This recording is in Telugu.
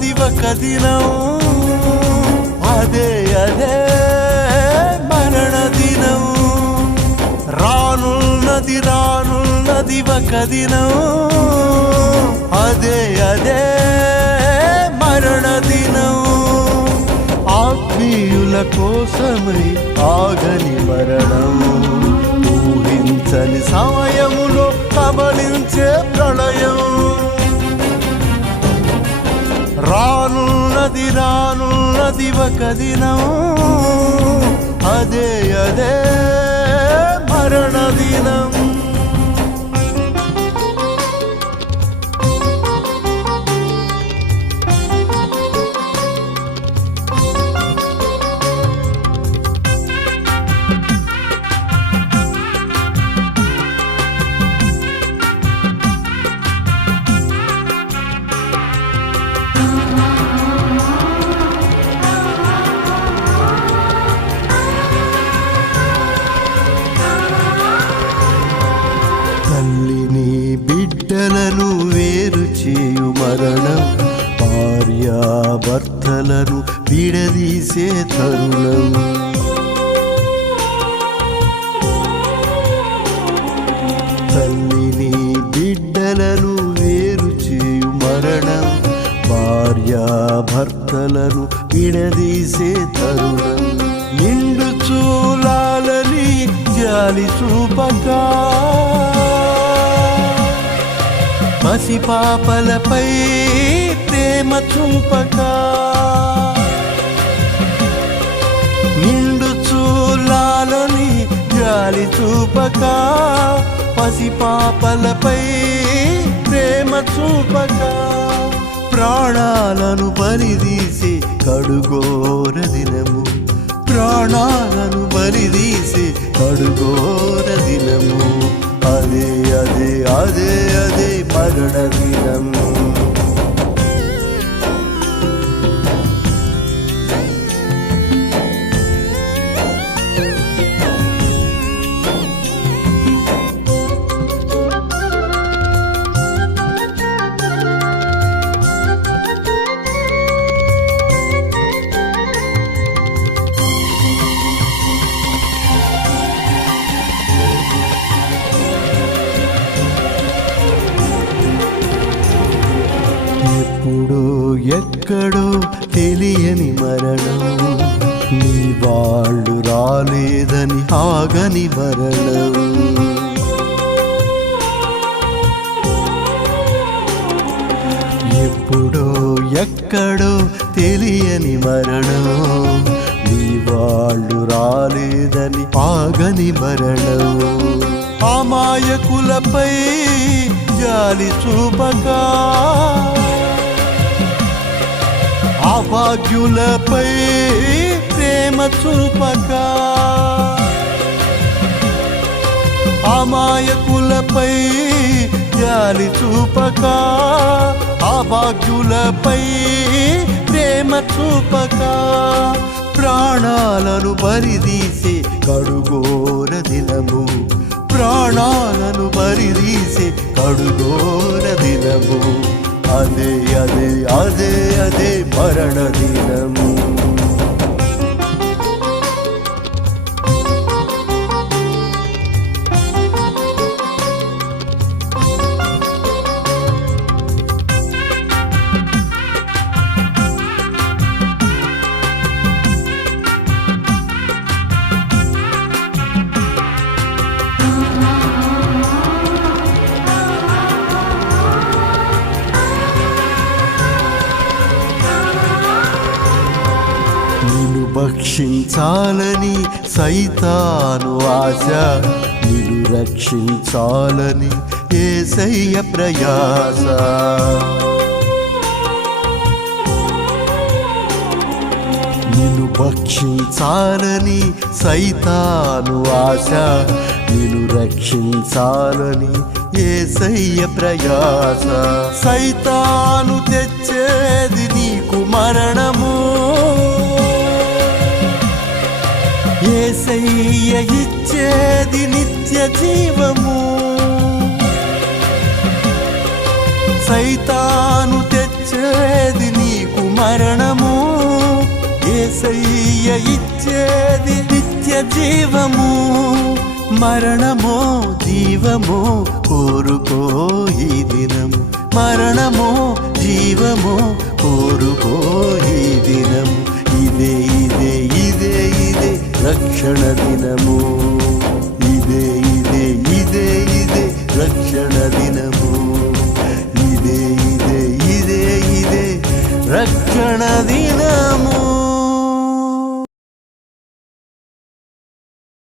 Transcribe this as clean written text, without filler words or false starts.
రానున్నది ఒక దినం, అదే అదే మరణ దినం. రానున్నది ఒక దినం, అదే అదే మరణ దినం. ఆత్మీయుల కోసమై ఆగని మరణం, ఊహించని సమయములో కబలించే ప్రళయం. రానున్నది ఒక దినం, అదే అదే మరణ దినం. తల్లిని బిడ్డలను వేరు చేయు మరణం, భార్యాభర్తలను విడదీసే తరుణం. తల్లిని బిడ్డలను వేరు చేయు మరణం, భార్యాభర్తలను విడదీసే తరుణం. నిండు చూలాలని జాలి చూపగా, పసిపాపలపై ప్రేమ చూపగా. నిండు చూలాలని జాలి చూపగా, పసిపాపలపై ప్రేమ చూపగా. ప్రాణాలను బలిదీసే కడుగోర దినము, ప్రాణాలను బలిదీసే కడుగోర దినము, అదే అదే అదే అదే మరణ దినం. ఎప్పుడో ఎక్కడో తెలియని మరణం, నీ వాళ్ళు రాలేదని ఆగని మరణం. ఎప్పుడో ఎక్కడో తెలియని మరణం, నీ వాళ్ళు రాలేదని ఆగని మరణం. అమాయకులపై జాలి చూపగా, అభాగ్యులపై ప్రేమ చూపగా. అమాయకులపై జాలి చూపగా, అభాగ్యులపై ప్రేమ చూపగా. ప్రాణాలను బలిదీసే కడుగోర దినము, ప్రాణాలను బలిదీసే కడుగోర దినము, అదే అదే అదే అదే మరణ దినము. నిన్ను భక్షించాలని సైతాను ఆశ, నిన్ను రక్షించాలని యేసయ్య ప్రయాస. నిన్ను భక్షించాలని సైతాను ఆశ, నిన్ను రక్షించాలని యేసయ్య ప్రయాస. సైతాను తెచ్చేది నీకు మరణము, యేసయ్య ఇచ్చేది నిత్య జీవము. సైతాను తెచ్చేది నీకు మరణము, యేసయ్య ఇచ్చేది నిత్య జీవము. మరణమో జీవమో కోరుకో ఈ దినం, మరణమో జీవమో కోరుకో ఈ దినం. ఇదే ఇదే ఇదే ఇదే రక్షణ దినము, ఇదే ఇదే ఇదే ఇదే రక్షణ దినము, ఇదే ఇదే ఇదే ఇదే రక్షణ దినము.